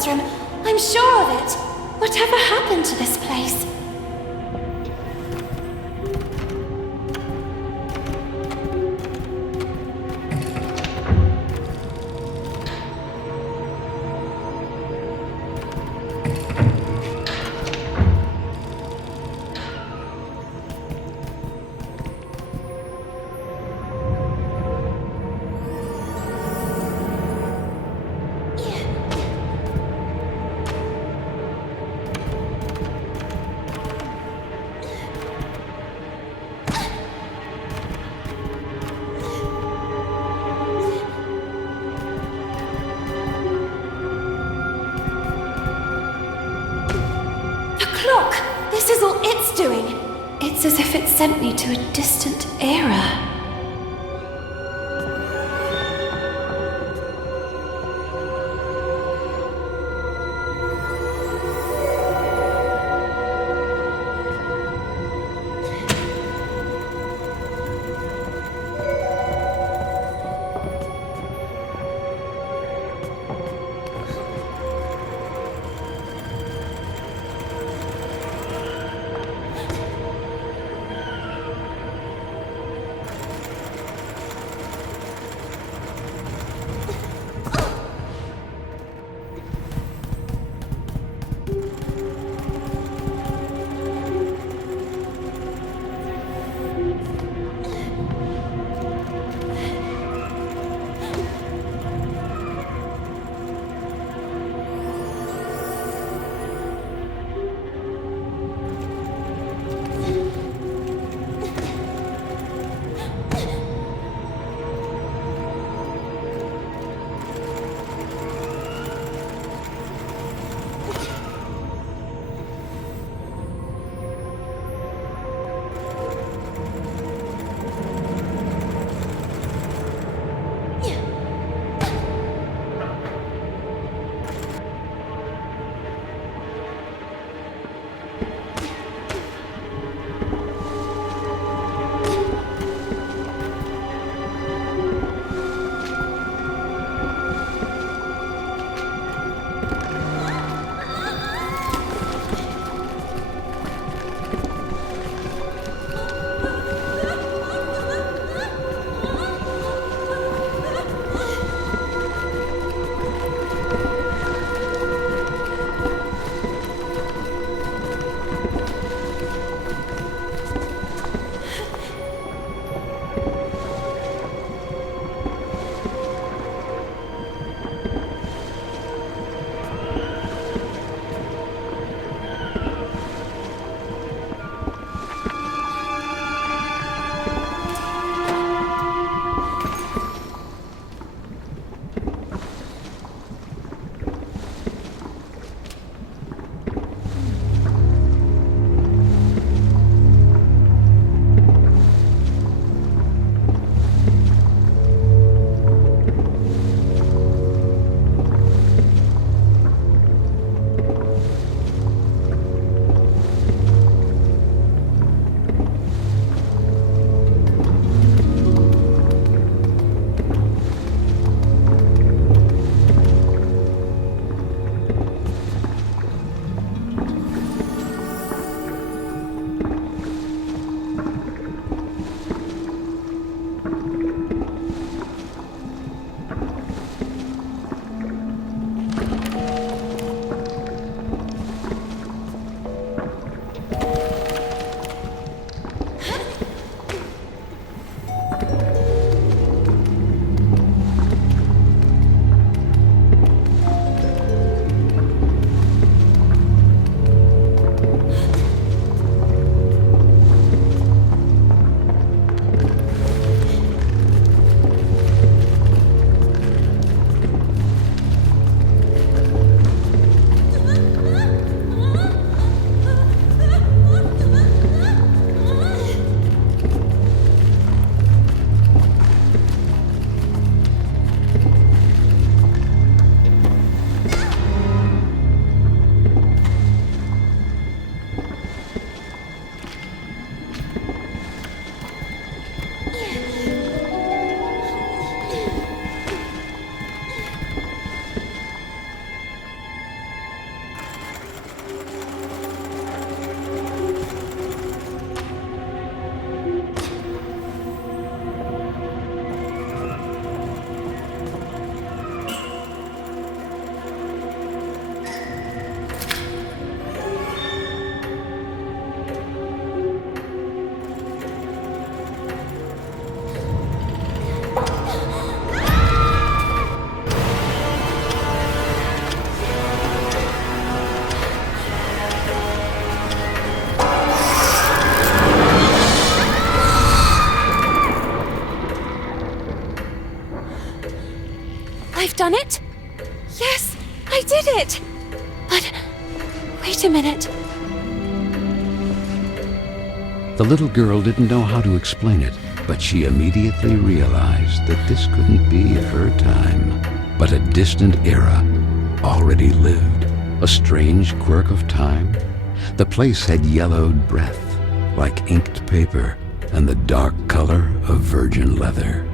classroom. I'm sure of it. Whatever happened to this place? This is all it's doing. It's as if it sent me to a distant era. done it? Yes, I did it! But wait a minute. The little girl didn't know how to explain it, but she immediately realized that this couldn't be her time, but a distant era already lived, a strange quirk of time. The place had yellowed breath like inked paper and the dark color of virgin leather.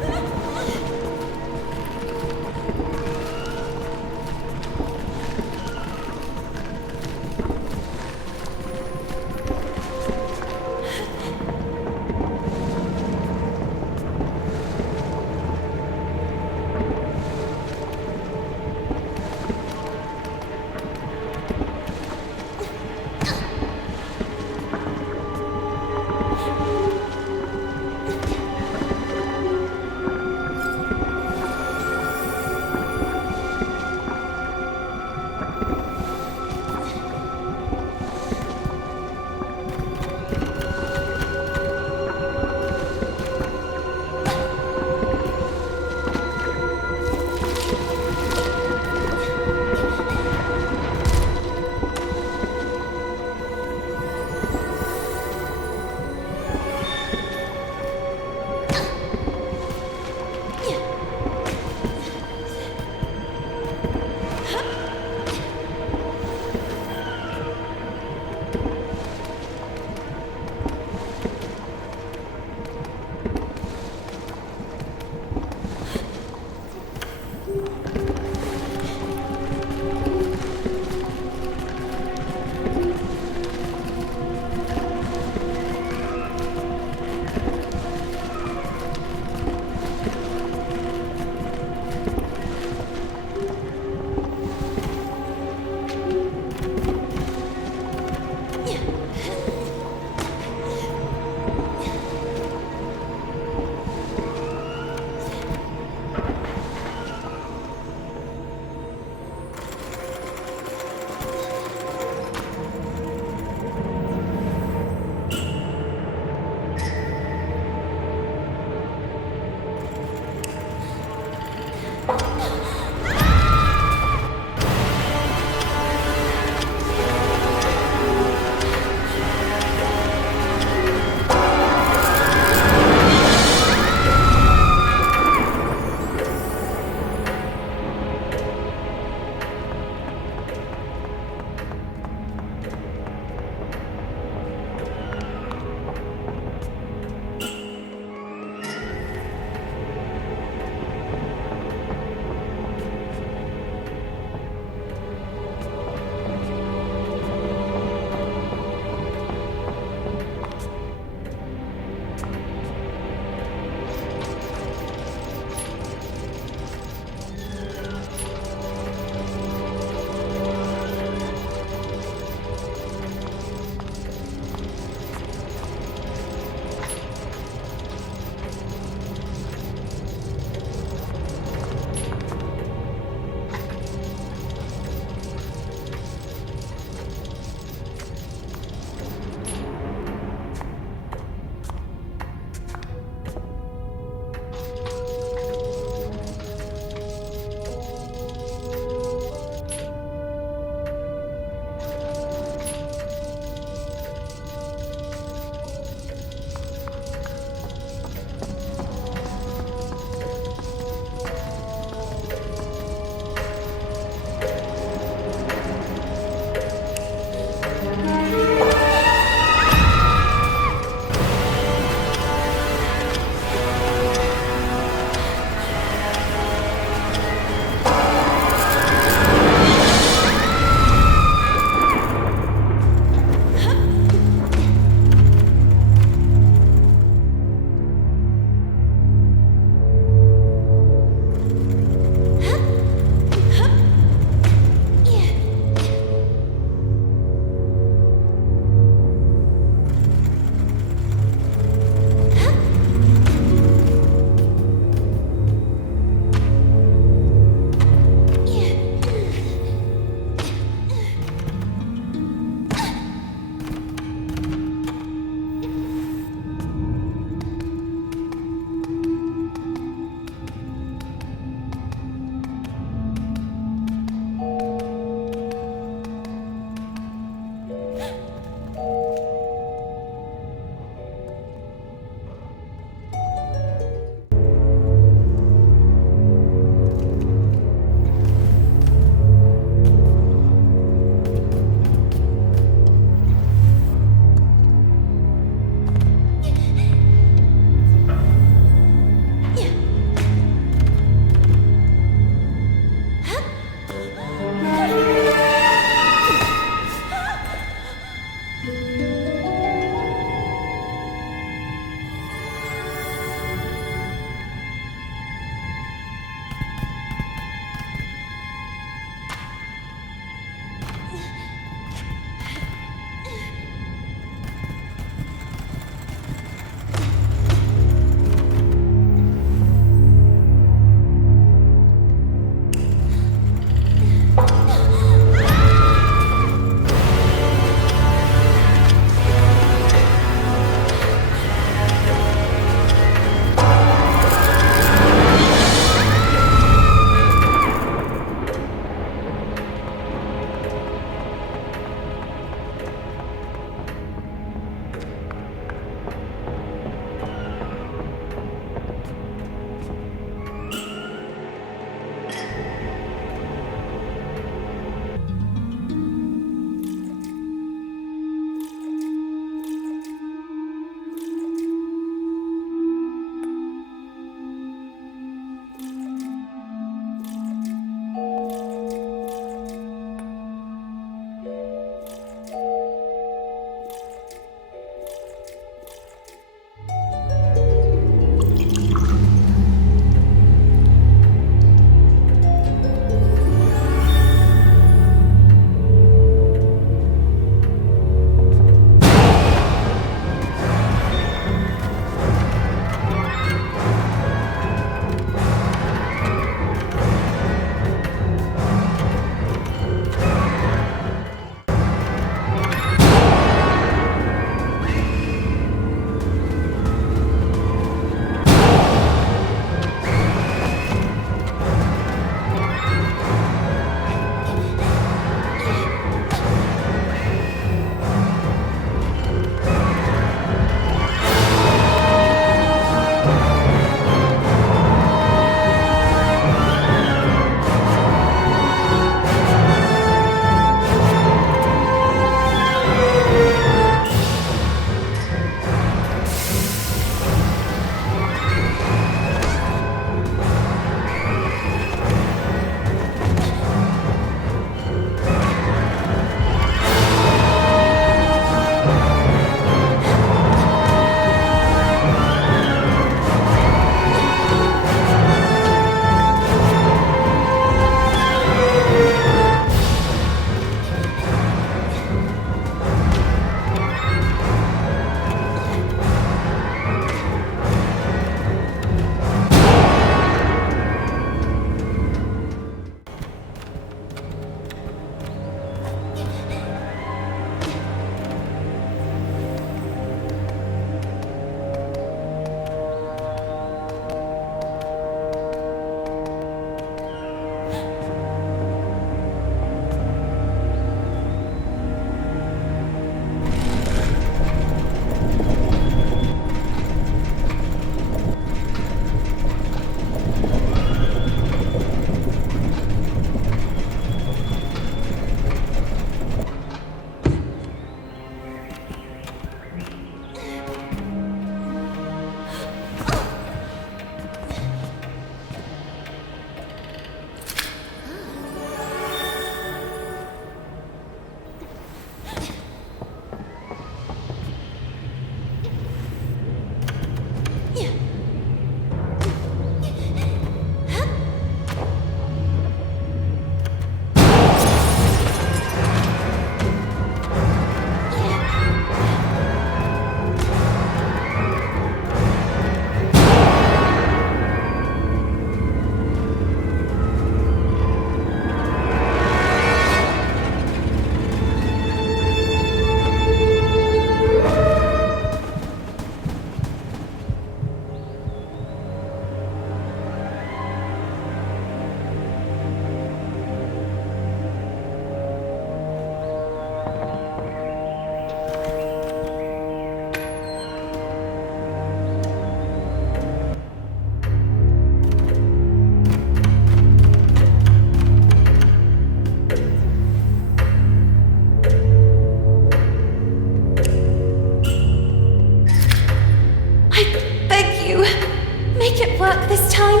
work this time.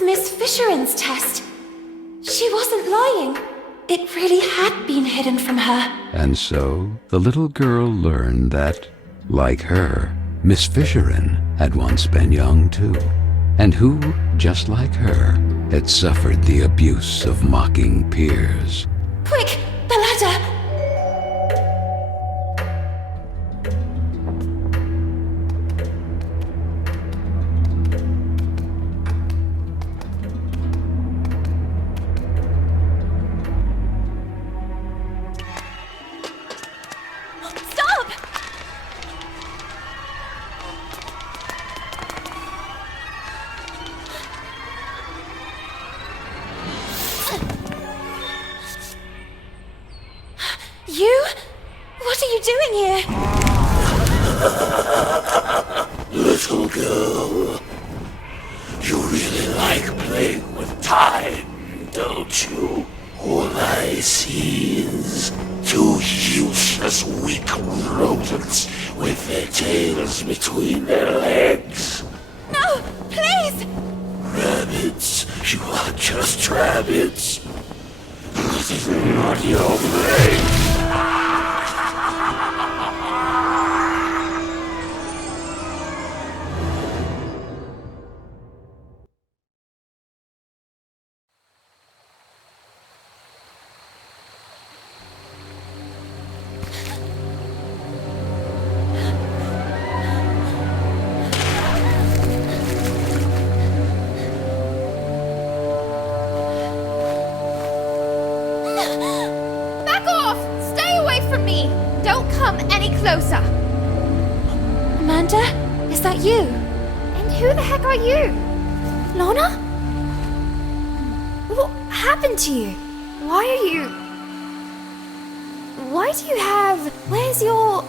Miss Fisheran's test. She wasn't lying. It really had been hidden from her. And so the little girl learned that, like her, Miss Fisheran had once been young too, and who, just like her, had suffered the abuse of mocking peers. Quick, the ladder! You? What are you doing here? Little girl, you really like playing with time, don't you? All I see is two useless, weak rodents with their tails between their legs. No, please! Rabbits, you are just rabbits. This is not your brain. Back off! Stay away from me! Don't come any closer! Amanda? Is that you? And who the heck are you? Lorna? What happened to you? Why are you... Why do you have... Where's your...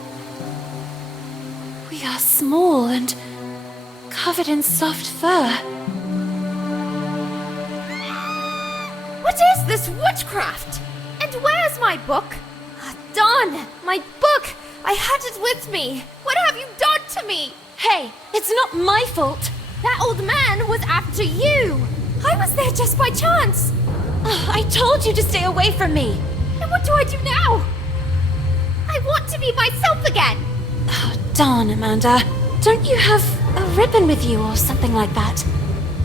We are small and covered in soft fur. What is this witchcraft? And where's my book? Darn! My book! I had it with me! What have you done to me? Hey, it's not my fault. That old man was after you! I was there just by chance! Oh, I told you to stay away from me. And what do I do now? I want to be myself again! Oh, darn, Amanda. Don't you have a ribbon with you or something like that?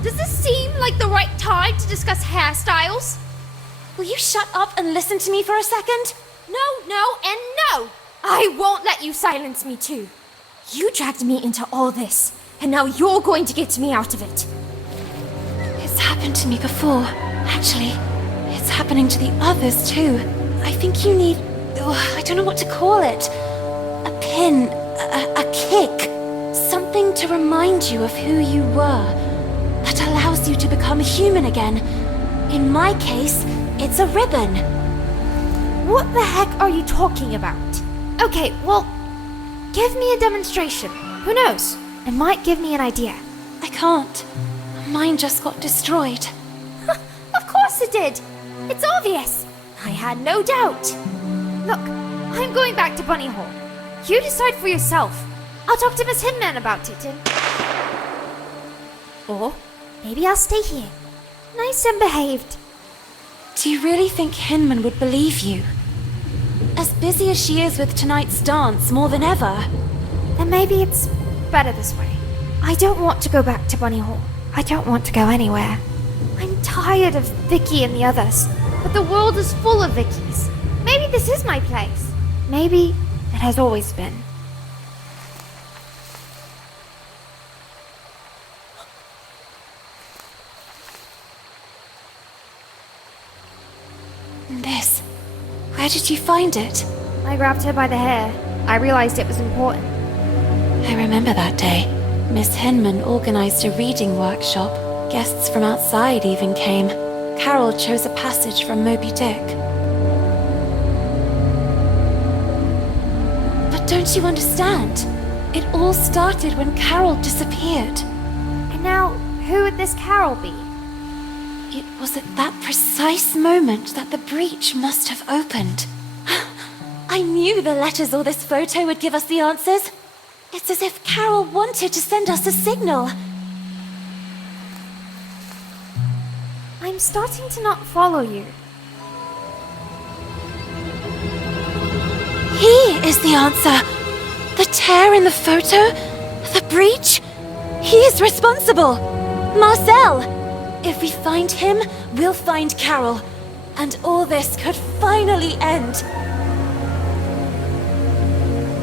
Does this seem like the right time to discuss hairstyles? Will you shut up and listen to me for a second? No, and no! I won't let you silence me too. You dragged me into all this, and now you're going to get me out of it. It's happened to me before. Actually, it's happening to the others too. I think you need... I don't know what to call it. A pin, a kick. Something to remind you of who you were. That allows you to become human again. In my case, it's a ribbon. What the heck are you talking about? Okay, well, give me a demonstration. Who knows? It might give me an idea. I can't. Mine just got destroyed. Of course it did. It's obvious. I had no doubt. Look, I'm going back to Bunny Hall. You decide for yourself. I'll talk to Miss Hinman about it and... Or maybe I'll stay here. Nice and behaved. Do you really think Hinman would believe you? As busy as she is with tonight's dance more than ever. Then maybe it's better this way. I don't want to go back to Bunny Hall. I don't want to go anywhere. I'm tired of Vicky and the others. But the world is full of Vickies. Maybe this is my place. Maybe it has always been. This. Where did you find it? I grabbed her by the hair. I realized it was important. I remember that day. Miss Hinman organized a reading workshop. Guests from outside even came. Carole chose a passage from Moby Dick. But don't you understand? It all started when Carole disappeared. And now, who would this Carole be? It was at that precise moment that the breach must have opened. I knew the letters or this photo would give us the answers. It's as if Carole wanted to send us a signal. I'm starting to not follow you. He is the answer. The tear in the photo? The breach? He is responsible. Marcel! If we find him, we'll find Carole. And all this could finally end.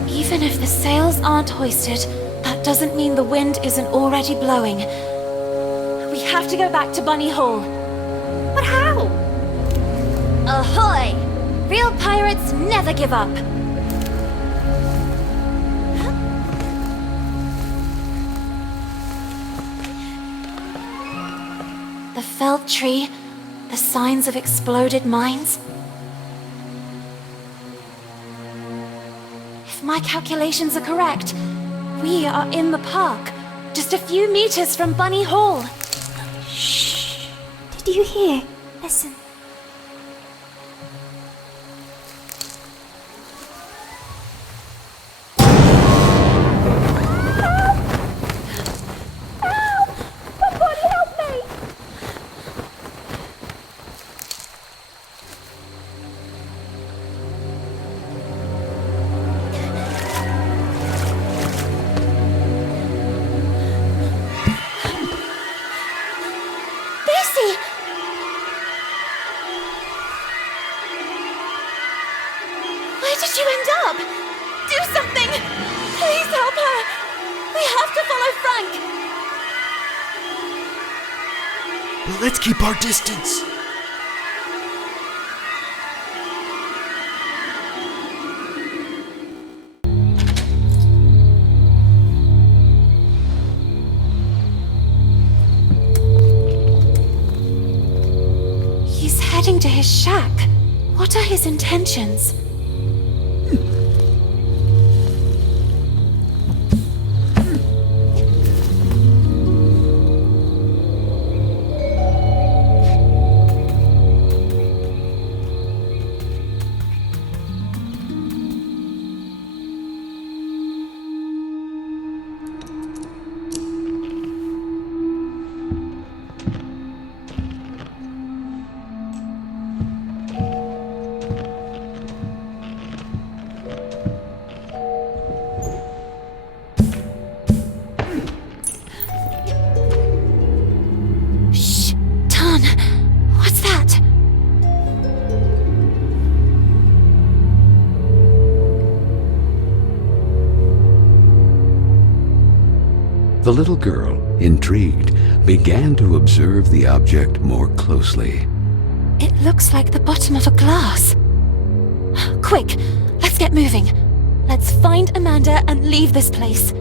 Even if the sails aren't hoisted, that doesn't mean the wind isn't already blowing. We have to go back to Bunny Hall. But how? Ahoy! Real pirates never give up. The felled tree, the signs of exploded mines. If my calculations are correct, we are in the park, just a few meters from Bunny Hall. Shh. Did you hear? Listen. Where did you end up? Do something! Please help her! We have to follow Frank! Well, let's keep our distance. He's heading to his shack. What are his intentions? What's that? The little girl, intrigued, began to observe the object more closely. It looks like the bottom of a glass. Quick, let's get moving. Let's find Amanda and leave this place.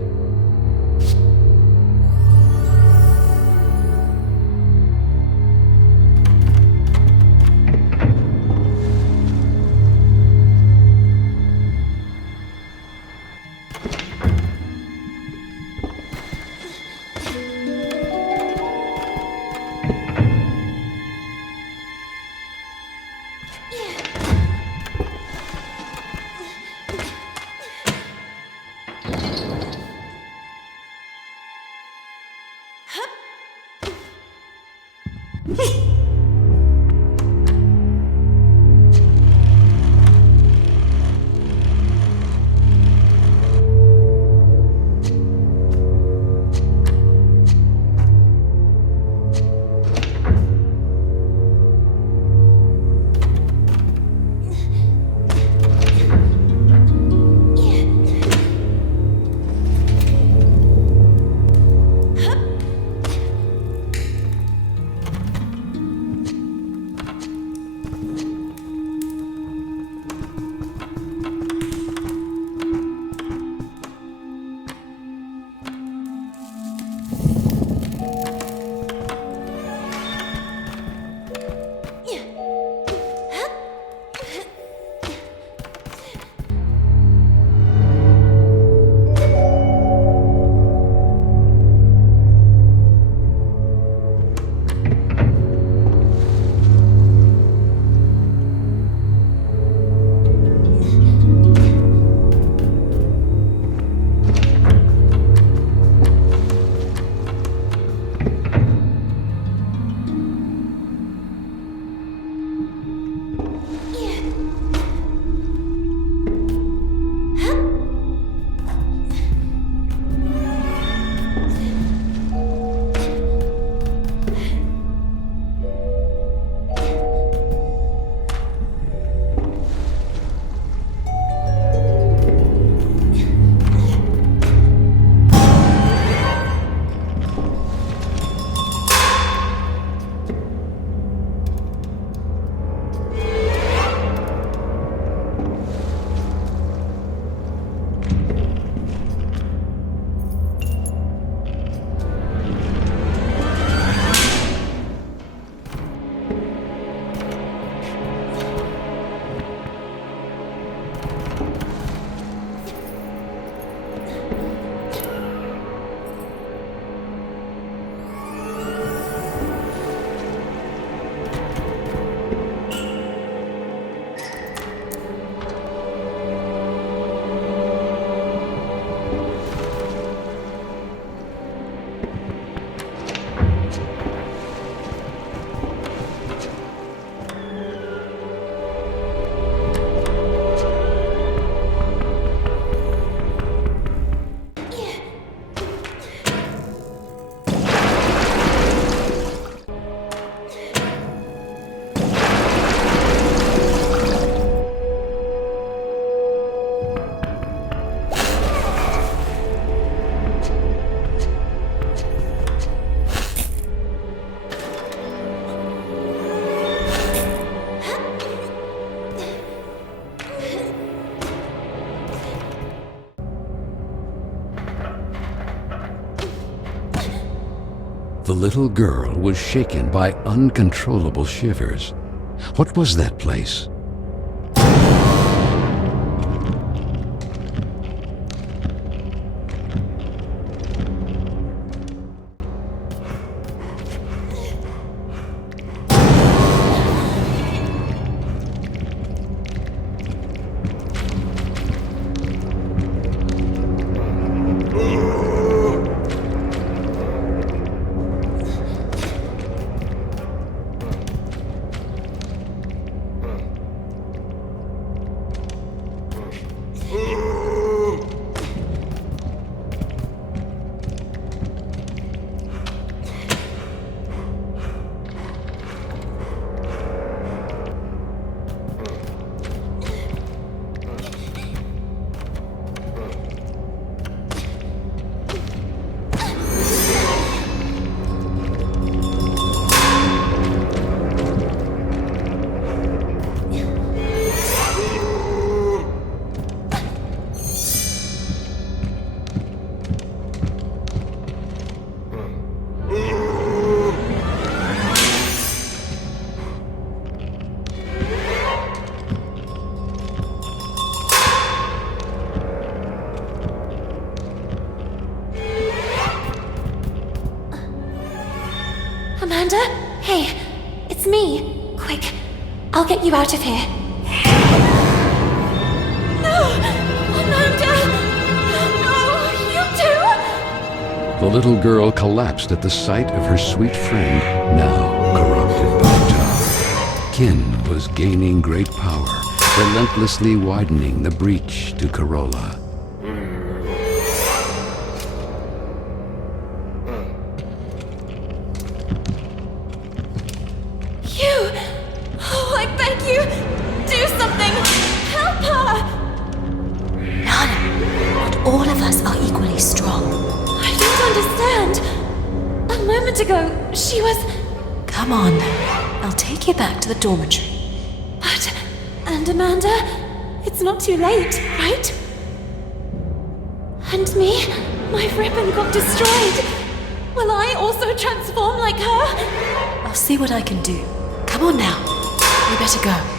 little girl was shaken by uncontrollable shivers. What was that place? Amanda? Hey, it's me. Quick, I'll get you out of here. No! Amanda! No, you too! The little girl collapsed at the sight of her sweet friend, now corrupted by time. Kin was gaining great power, relentlessly widening the breach to Carole. All of us are equally strong. I don't understand. A moment ago, she was... Come on, I'll take you back to the dormitory. But... And Amanda? It's not too late, right? And me? My ribbon got destroyed. Will I also transform like her? I'll see what I can do. Come on now. We better go.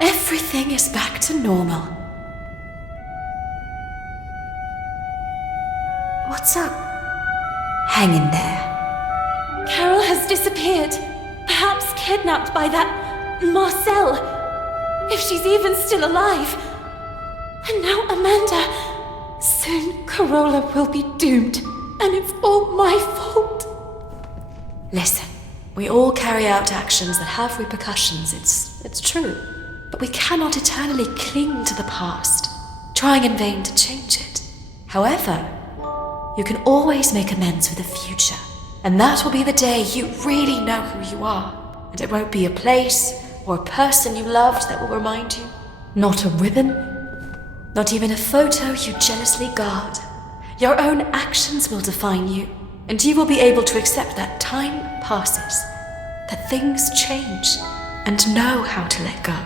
Everything is back to normal. What's up? Hang in there. Carole has disappeared. Perhaps kidnapped by that Marcel. If she's even still alive. And now Amanda. Soon Carole will be doomed. And it's all my fault. Listen, we all carry out actions that have repercussions. It's true. But we cannot eternally cling to the past, trying in vain to change it. However, you can always make amends for the future, and that will be the day you really know who you are. And it won't be a place or a person you loved that will remind you. Not a ribbon, not even a photo you jealously guard. Your own actions will define you, and you will be able to accept that time passes, that things change, and know how to let go.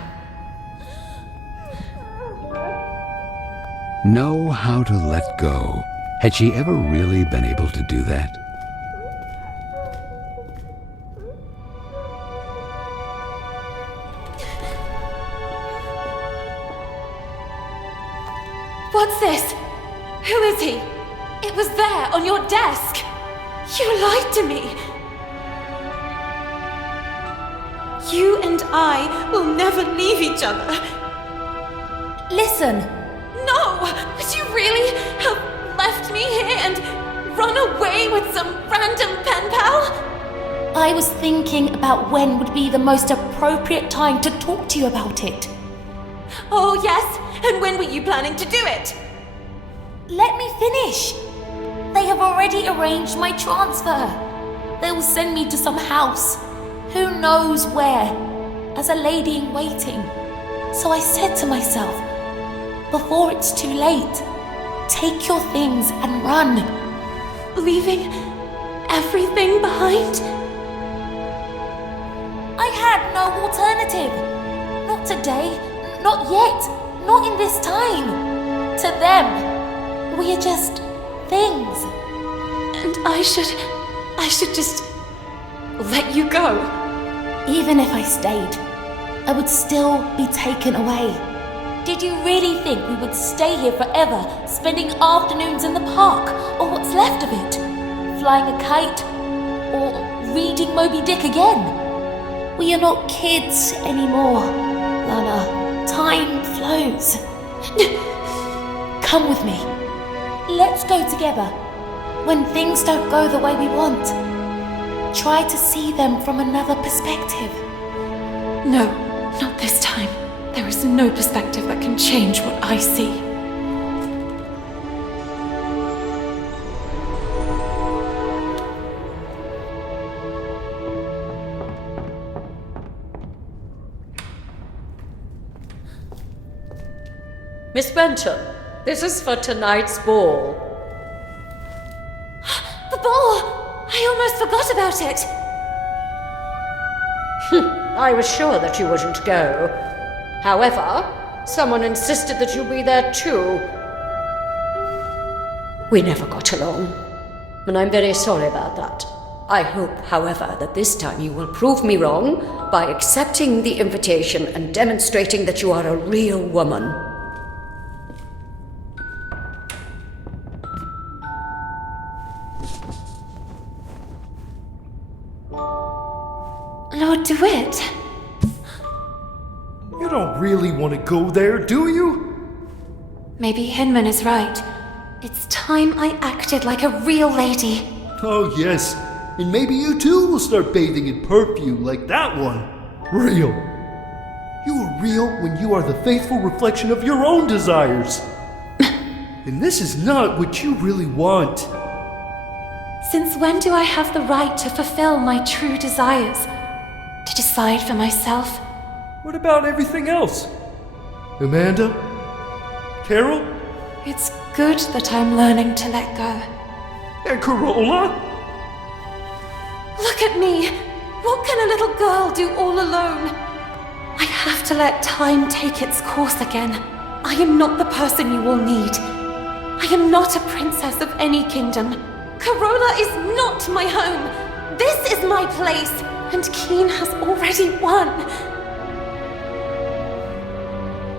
Know how to let go. Had she ever really been able to do that? What's this? Who is he? It was there on your desk. You lied to me. You and I will never leave each other. Listen. No! Would you really have left me here and run away with some random pen pal? I was thinking about when would be the most appropriate time to talk to you about it. Oh, yes? And when were you planning to do it? Let me finish. They have already arranged my transfer. They will send me to some house, who knows where, as a lady in waiting. So I said to myself, before it's too late, take your things and run. Leaving everything behind? had no alternative. Not today, not yet, not in this time. To them, we are just things. And I should just let you go. Even if I stayed, I would still be taken away. Did you really think we would stay here forever, spending afternoons in the park, or what's left of it? Flying a kite, or reading Moby Dick again? We are not kids anymore, Lana. Time flows. Come with me. Let's go together. When things don't go the way we want, try to see them from another perspective. No, not this time. There is no perspective that can change what I see. Miss Benton, this is for tonight's ball. The ball! I almost forgot about it! I was sure that you wouldn't go. However, someone insisted that you be there too. We never got along, and I'm very sorry about that. I hope, however, that this time you will prove me wrong by accepting the invitation and demonstrating that you are a real woman. Lord DeWitt? You don't really want to go there, do you? Maybe Hinman is right. It's time I acted like a real lady. Oh, yes. And maybe you too will start bathing in perfume like that one. Real. You are real when you are the faithful reflection of your own desires. And this is not what you really want. Since when do I have the right to fulfill my true desires? To decide for myself? What about everything else? Amanda? Carole? It's good that I'm learning to let go. And Carola? Look at me! What can a little girl do all alone? I have to let time take its course again. I am not the person you will need. I am not a princess of any kingdom. Carola is not my home. This is my place, and Keen has already won.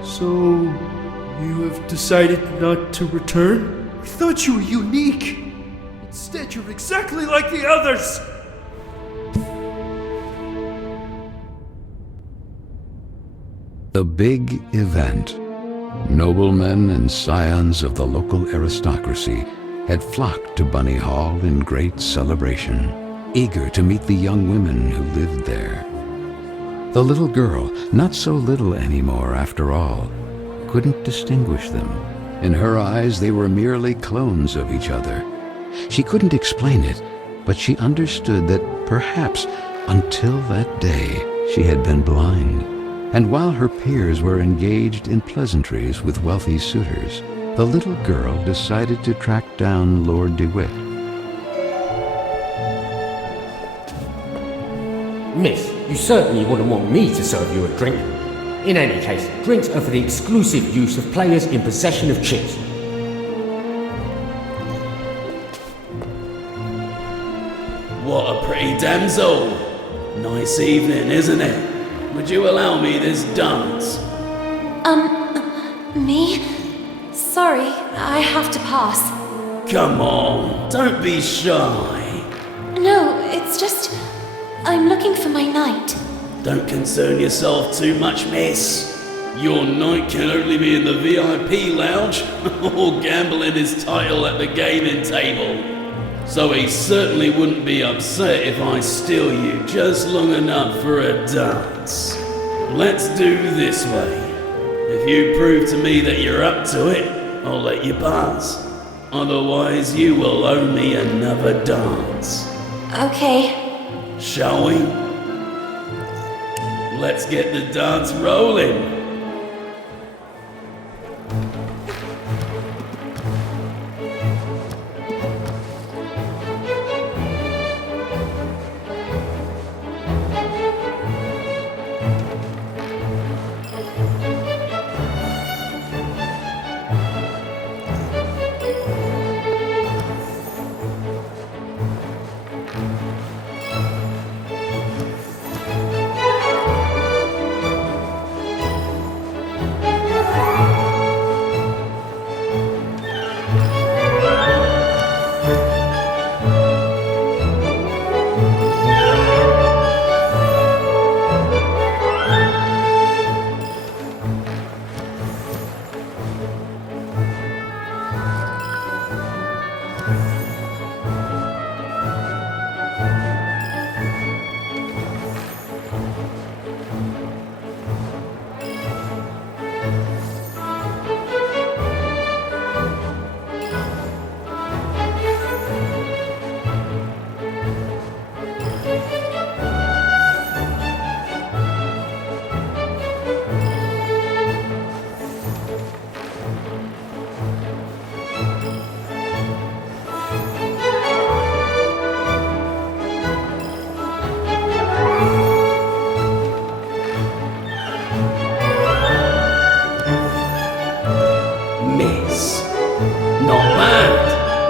So, you have decided not to return? I thought you were unique. Instead, you're exactly like the others. The big event. Noblemen and scions of the local aristocracy had flocked to Bunny Hall in great celebration, eager to meet the young women who lived there. The little girl, not so little anymore after all, couldn't distinguish them. In her eyes, they were merely clones of each other. She couldn't explain it, but she understood that perhaps until that day she had been blind. And while her peers were engaged in pleasantries with wealthy suitors, the little girl decided to track down Lord DeWitt. Miss, you certainly wouldn't want me to serve you a drink. In any case, drinks are for the exclusive use of players in possession of chips. What a pretty damsel! Nice evening, isn't it? Would you allow me this dance? Me? Sorry, I have to pass. Come on, don't be shy. No, it's just... I'm looking for my knight. Don't concern yourself too much, miss. Your knight can only be in the VIP lounge or gambling his title at the gaming table. So he certainly wouldn't be upset if I steal you just long enough for a dance. Let's do this way. If you prove to me that you're up to it, I'll let you pass. Otherwise, you will owe me another dance. Okay. Shall we? Let's get the dance rolling.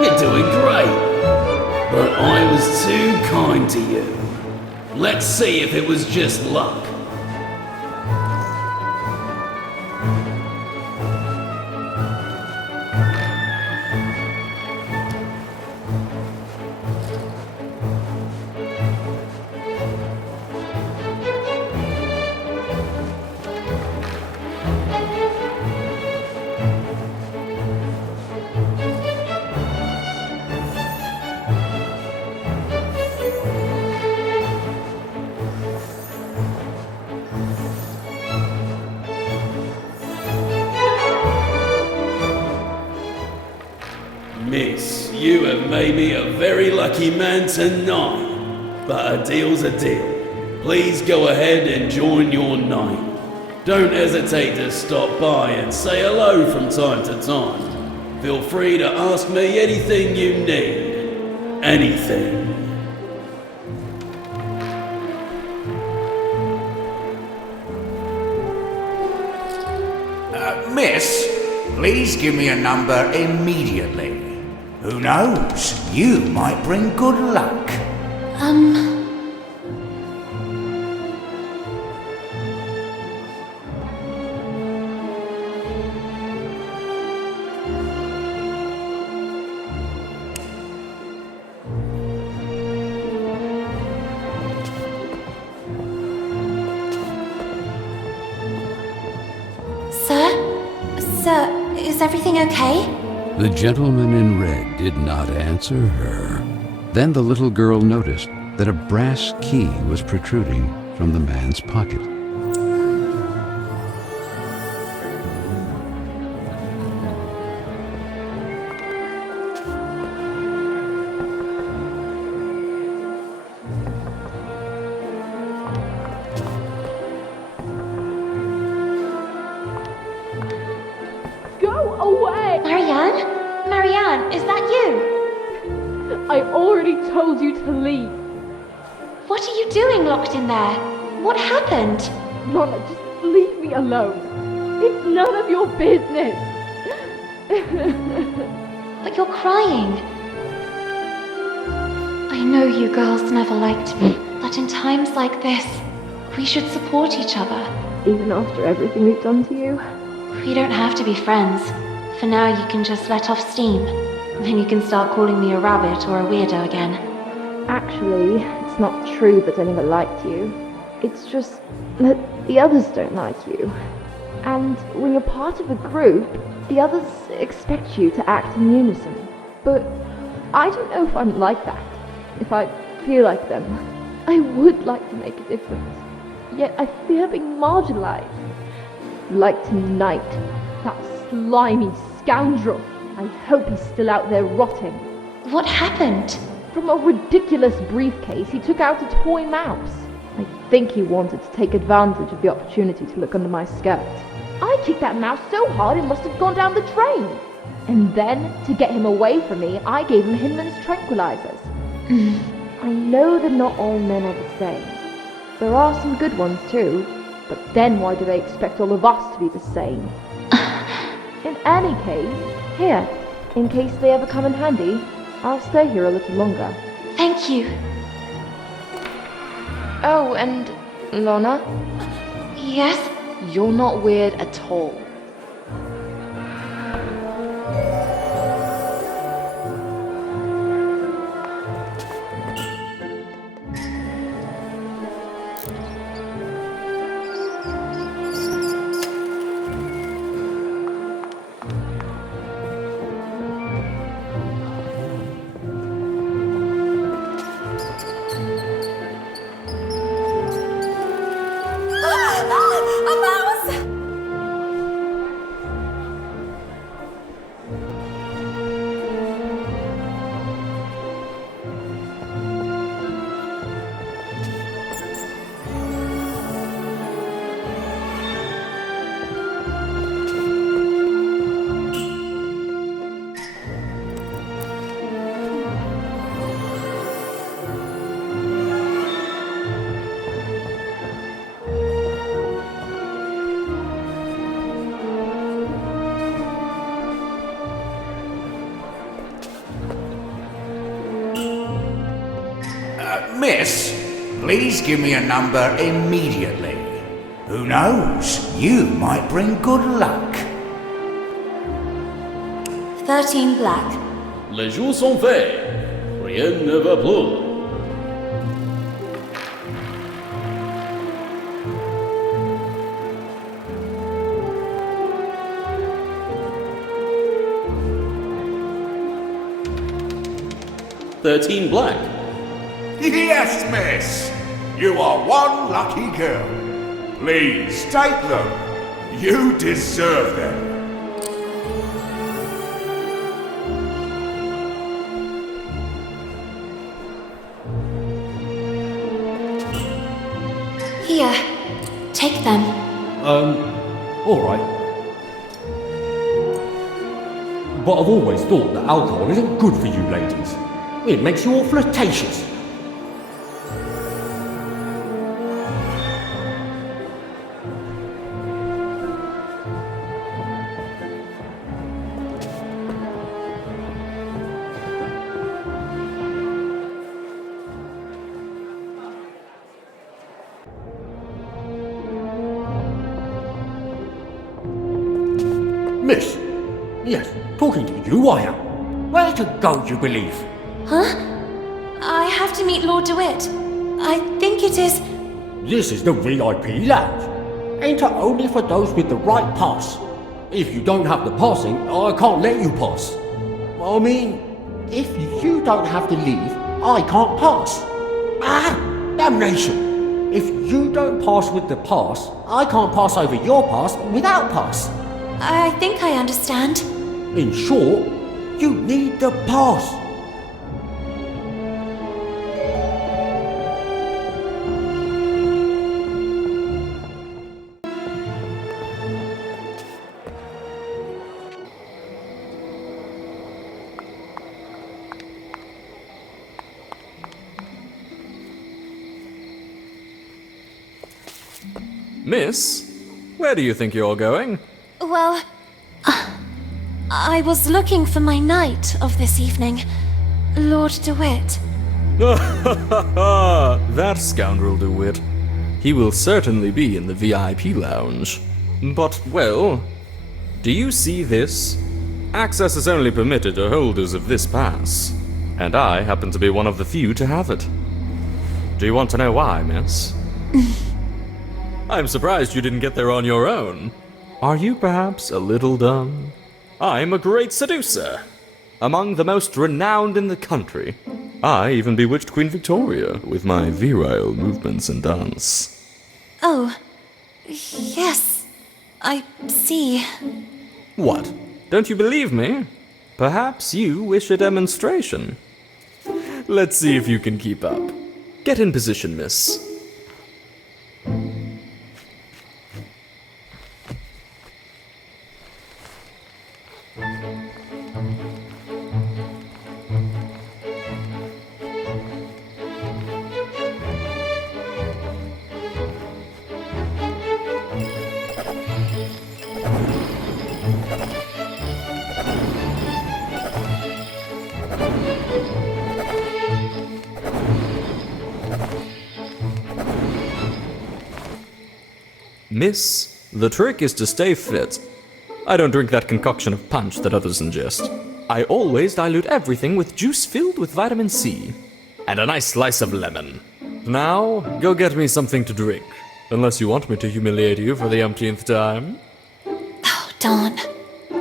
You're doing great. But I was too kind to you. Let's see if it was just luck. Miss, you have made me a very lucky man tonight. But a deal's a deal. Please go ahead and join your night. Don't hesitate to stop by and say hello from time to time. Feel free to ask me anything you need. Anything. Miss, please give me a number immediately. Who knows? You might bring good luck. Sir, is everything okay? The gentleman in red did not answer her. Then the little girl noticed that a brass key was protruding from the man's pocket. Marianne, is that you? I already told you to leave. What are you doing locked in there? What happened? Lorna, just leave me alone. It's none of your business. But you're crying. I know you girls never liked me, but in times like this, we should support each other. Even after everything we've done to you? We don't have to be friends. For now, you can just let off steam. Then you can start calling me a rabbit or a weirdo again. Actually, it's not true that I never liked you. It's just that the others don't like you. And when you're part of a group, the others expect you to act in unison. But I don't know if I'm like that. If I feel like them. I would like to make a difference. Yet I fear being marginalized. Like tonight. That slimy scoundrel. I hope he's still out there rotting. What happened? From a ridiculous briefcase, he took out a toy mouse. I think he wanted to take advantage of the opportunity to look under my skirt. I kicked that mouse so hard it must have gone down the drain. And then, to get him away from me, I gave him Hinman's tranquilizers. I know that not all men are the same. There are some good ones too, but then why do they expect all of us to be the same? In any case, here, in case they ever come in handy, I'll stay here a little longer. Thank you. Oh, and Lorna, Yes? you're not weird at all. Miss, please give me a number immediately. Who knows? You might bring good luck. 13 black. Les jours sont faits. Rien ne va plus. $13 black. Yes, miss. You are one lucky girl. Please take them. You deserve them. Here, take them. Alright. But I've always thought that alcohol isn't good for you ladies. It makes you all flirtatious. Miss, yes, talking to you I am. Where to go, you believe? Huh? I have to meet Lord DeWitt. I think it is... This is the VIP lounge. Enter only for those with the right pass. If you don't have the passing, I can't let you pass. I mean, if you don't have to leave, I can't pass. Ah, damnation! If you don't pass with the pass, I can't pass over your pass without pass. I think I understand. In short, you need the pass. Miss, where do you think you're going? Well, I was looking for my knight of this evening, Lord DeWitt. That scoundrel DeWitt. He will certainly be in the VIP lounge. But, well, do you see this? Access is only permitted to holders of this pass, and I happen to be one of the few to have it. Do you want to know why, miss? I'm surprised you didn't get there on your own. Are you perhaps a little dumb? I'm a great seducer, among the most renowned in the country. I even bewitched Queen Victoria with my virile movements and dance. Oh, yes, I see. What? Don't you believe me? Perhaps you wish a demonstration. Let's see if you can keep up. Get in position, miss. Miss, the trick is to stay fit. I don't drink that concoction of punch that others ingest. I always dilute everything with juice filled with vitamin C. And a nice slice of lemon. Now, go get me something to drink. Unless you want me to humiliate you for the umpteenth time. Oh, darn.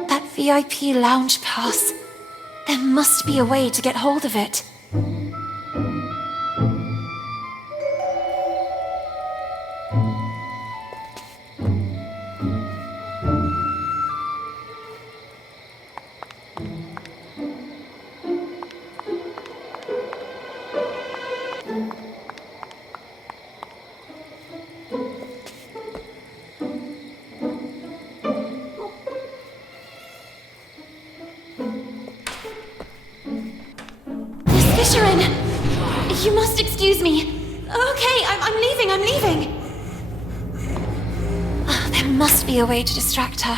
That VIP lounge pass. There must be a way to get hold of it. Fisherin! You must excuse me. Okay, I'm leaving. There must be a way to distract her.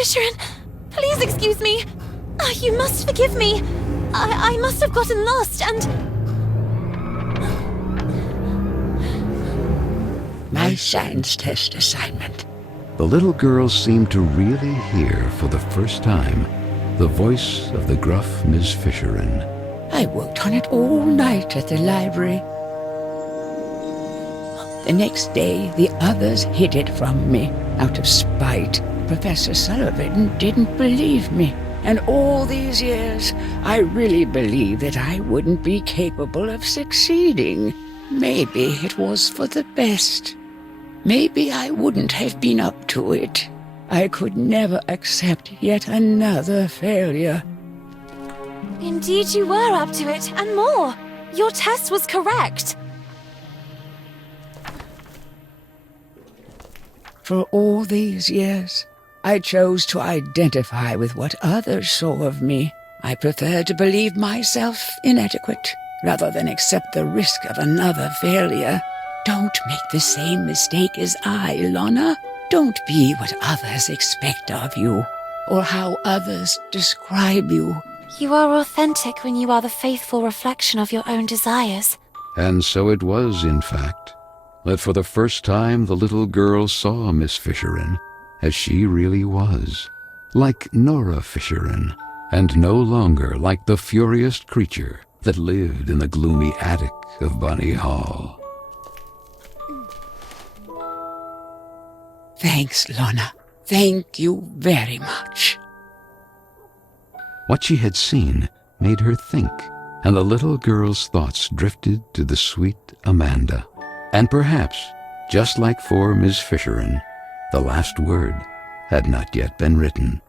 Fisherin, please excuse me. You must forgive me. I must have gotten lost and... My science test assignment. The little girl seemed to really hear for the first time the voice of the gruff Miss Fisherin. I worked on it all night at the library. The next day, the others hid it from me out of spite. Professor Sullivan didn't believe me. And all these years, I really believed that I wouldn't be capable of succeeding. Maybe it was for the best. Maybe I wouldn't have been up to it. I could never accept yet another failure. Indeed you were up to it, and more. Your test was correct. For all these years, I chose to identify with what others saw of me. I prefer to believe myself inadequate, rather than accept the risk of another failure. Don't make the same mistake as I, Lana. Don't be what others expect of you, or how others describe you. You are authentic when you are the faithful reflection of your own desires. And so it was, in fact, that for the first time the little girl saw Miss Fisherin as she really was, like Nora Fisherin, and no longer like the furious creature that lived in the gloomy attic of Bunny Hall. Thanks, Lana. Thank you very much. What she had seen made her think, and the little girl's thoughts drifted to the sweet Amanda. And perhaps, just like for Miss Fisherin, the last word had not yet been written.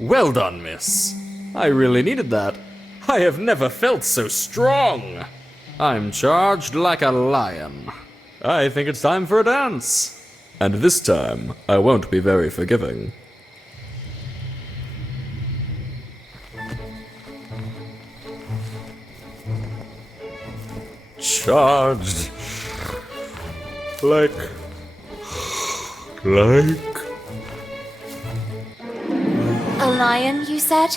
Well done, miss. I really needed that. I have never felt so strong. I'm charged like a lion. I think it's time for a dance. And this time, I won't be very forgiving. Charged. Like... A lion, you said?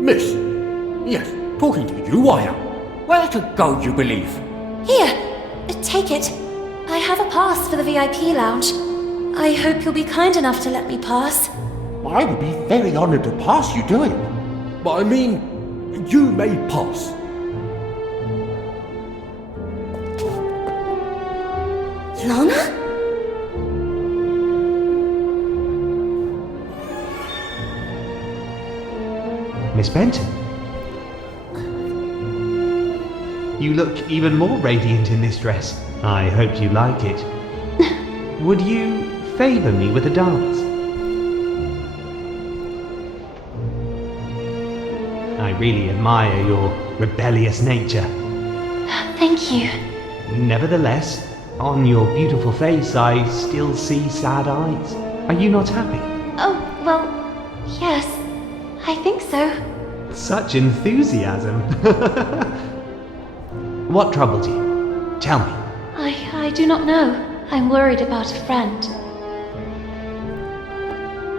Miss! Yes, talking to you I am. Where to go, you believe? Here, take it. I have a pass for the VIP lounge. I hope you'll be kind enough to let me pass. I would be very honoured to pass you to him. But I mean, you may pass. Lana? Miss Benton? You look even more radiant in this dress. I hope you like it. Would you favour me with a dance? I really admire your rebellious nature. Thank you. Nevertheless, on your beautiful face, I still see sad eyes. Are you not happy? Oh, well, yes. I think so. Such enthusiasm. What troubles you? Tell me. I do not know. I'm worried about a friend.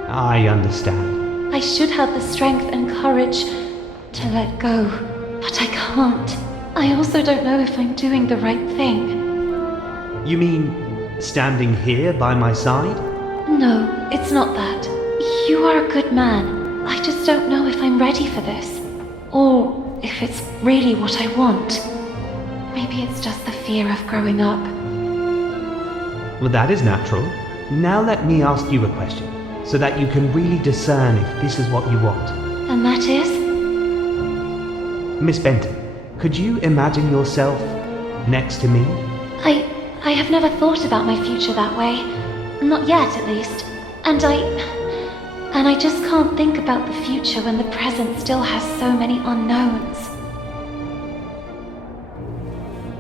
I understand. I should have the strength and courage to let go, but I can't. I also don't know if I'm doing the right thing. You mean standing here by my side? No, it's not that. You are a good man. I just don't know if I'm ready for this. Or if it's really what I want. Maybe it's just the fear of growing up. Well, that is natural. Now let me ask you a question, so that you can really discern if this is what you want. And that is? Miss Benton, could you imagine yourself next to me? I have never thought about my future that way. Not yet, at least. And I just can't think about the future when the present still has so many unknowns.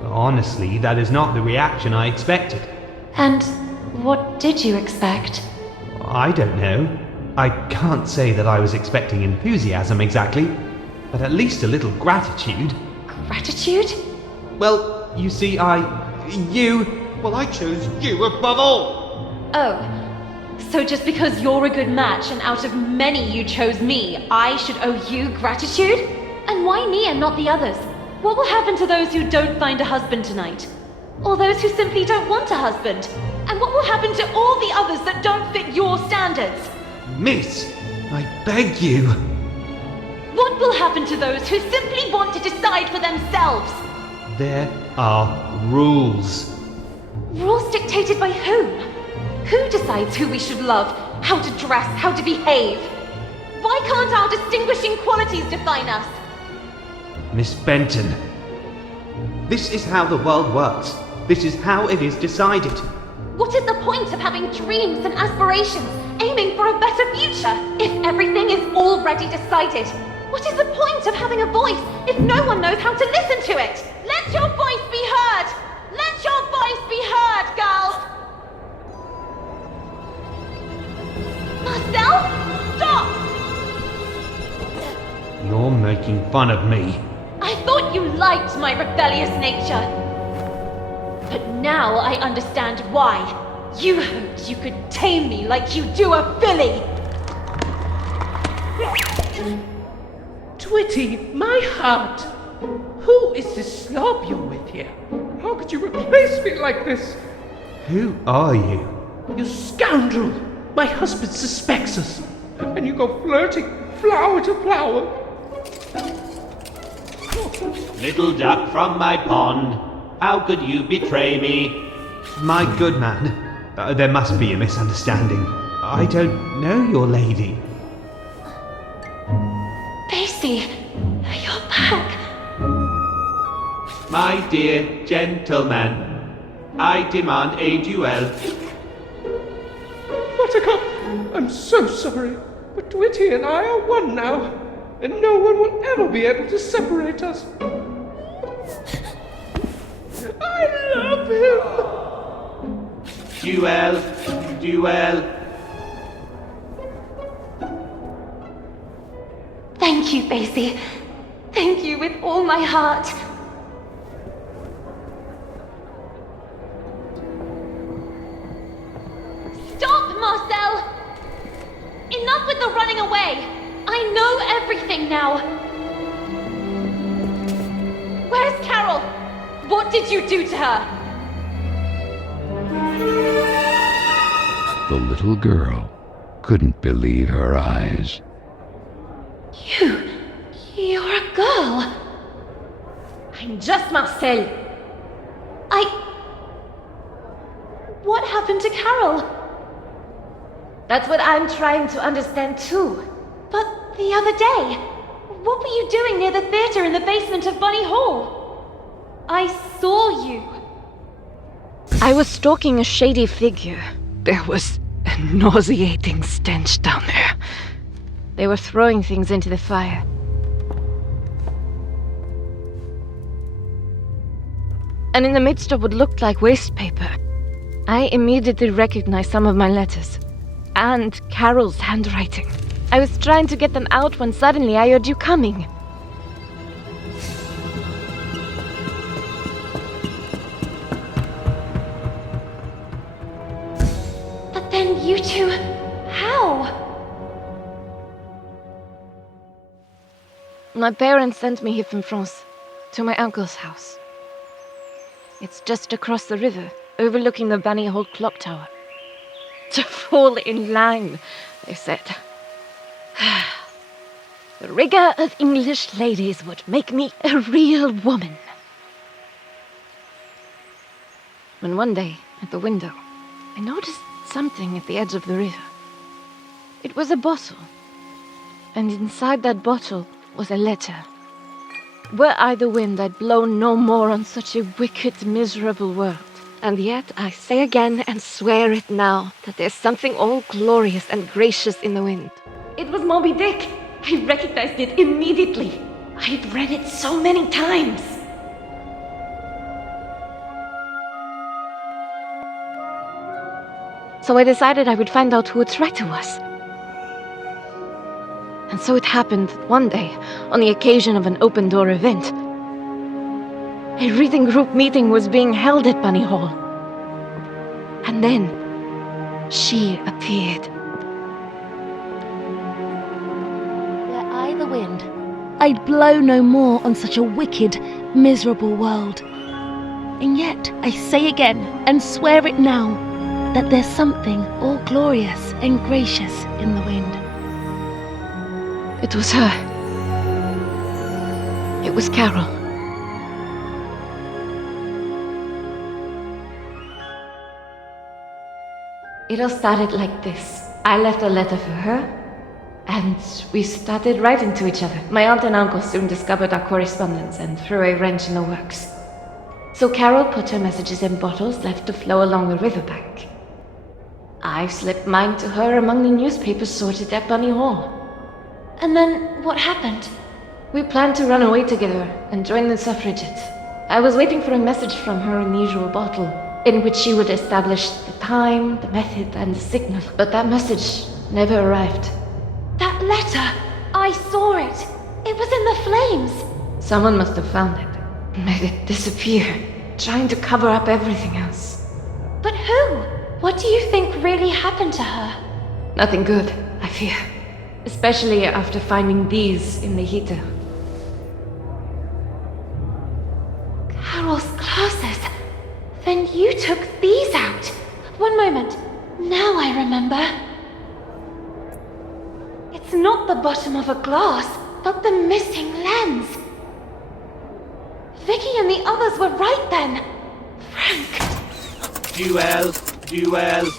Honestly, that is not the reaction I expected. And what did you expect? I don't know. I can't say that I was expecting enthusiasm exactly, but at least a little gratitude. Gratitude? Well, you see, Well, I chose you above all! Oh. So just because you're a good match and out of many you chose me, I should owe you gratitude? And why me and not the others? What will happen to those who don't find a husband tonight? Or those who simply don't want a husband? And what will happen to all the others that don't fit your standards? Miss, I beg you. What will happen to those who simply want to decide for themselves? There are rules. Rules dictated by whom? Who decides who we should love, how to dress, how to behave? Why can't our distinguishing qualities define us? Miss Benton, this is how the world works. This is how it is decided. What is the point of having dreams and aspirations, aiming for a better future, if everything is already decided? What is the point of having a voice if no one knows how to listen to it? Let your voice be heard! Let your voice be heard, girls! Marcel? Stop! You're making fun of me. I thought you liked my rebellious nature. But now I understand why. You hoped you could tame me like you do a filly. Twitty, my heart! Who is this slob you're with here? How could you replace me like this? Who are you? You scoundrel! My husband suspects us, and you go flirting flower to flower. Little duck from my pond, how could you betray me? My good man, there must be a misunderstanding. I don't know your lady. Basie, you're back. My dear gentleman, I demand a duel. Buttercup, I'm so sorry, but Twitty and I are one now, and no one will ever be able to separate us. I love him! Duel. Thank you, Basie. Thank you with all my heart. Stop, Marcel! Enough with the running away! I know everything now! Where's Carole? What did you do to her? The little girl couldn't believe her eyes. You're a girl. I'm just Marcel. What happened to Carole? That's what I'm trying to understand too. But the other day, what were you doing near the theater in the basement of Bunny Hall? I saw you. I was stalking a shady figure. There was a nauseating stench down there. They were throwing things into the fire. and in the midst of what looked like waste paper, I immediately recognized some of my letters. And Carole's handwriting. I was trying to get them out when suddenly I heard you coming. But then you two... how? My parents sent me here from France, to my uncle's house. It's just across the river, overlooking the Bunny Hole clock tower. To fall in line, they said. The rigor of English ladies would make me a real woman. When one day, at the window, I noticed something at the edge of the river. It was a bottle, and inside that bottle was a letter. Were I the wind, I'd blow no more on such a wicked, miserable world. And yet I say again and swear it now that there's something all glorious and gracious in the wind. It was Moby Dick. I recognized it immediately. I had read it so many times. So I decided I would find out who its writer was. And so it happened one day, on the occasion of an open-door event. A reading group meeting was being held at Bunny Hall. And then, she appeared. Were I the wind, I'd blow no more on such a wicked, miserable world. And yet, I say again, and swear it now, that there's something all glorious and gracious in the wind. It was her. It was Carole. It all started like this. I left a letter for her, and we started writing to each other. My aunt and uncle soon discovered our correspondence and threw a wrench in the works. So Carole put her messages in bottles left to flow along the riverbank. I slipped mine to her among the newspapers sorted at Bunny Hall. And then what happened? We planned to run away together and join the suffragettes. I was waiting for a message from her in the usual bottle, in which she would establish the time, the method, and the signal. But that message never arrived. That letter! I saw it! It was in the flames! Someone must have found it and made it disappear, trying to cover up everything else. But who? What do you think really happened to her? Nothing good, I fear. Especially after finding these in the heater. Carole's glasses. Then you took these out. One moment. Now I remember. It's not the bottom of a glass, but the missing lens. Vicky and the others were right then. Frank. Duel. Duel.